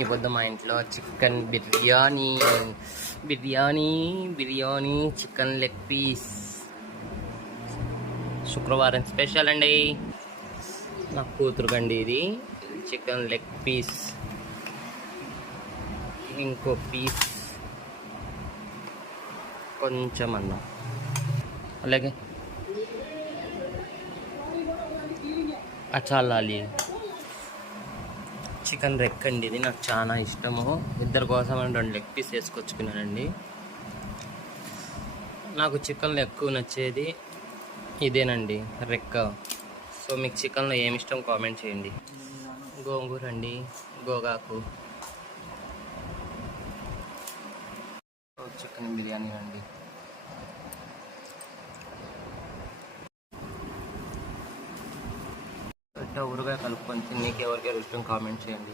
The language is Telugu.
ఈ పొద్దు మా ఇంట్లో chicken biryani biryani chicken leg piece శుక్రవారం స్పెషల్ అండి. నా కూతురుకండి ఇది చికెన్ లెగ్ పీస్, ఇంకో పీస్ కొంచెం అన్నం, అలాగే అచాలాలి చికెన్ రెక్ అండి. ఇది నాకు చాలా ఇష్టము. ఇద్దరి కోసం 2 లెగ్ పీస్ వేసుకొచ్చుకున్నానండి. నాకు చికెన్లో ఎక్కువ నచ్చేది ఇదేనండి, రెక్క. సో మీకు చికెన్లో ఏమి ఇష్టం కామెంట్ చేయండి. గోంగూర అండి, గోగాకు, చికెన్ బిర్యానీ అండి. ఊరుగా కలుపుకొని తిని ఎవరికైనా ఇష్టం కామెంట్ చేయండి.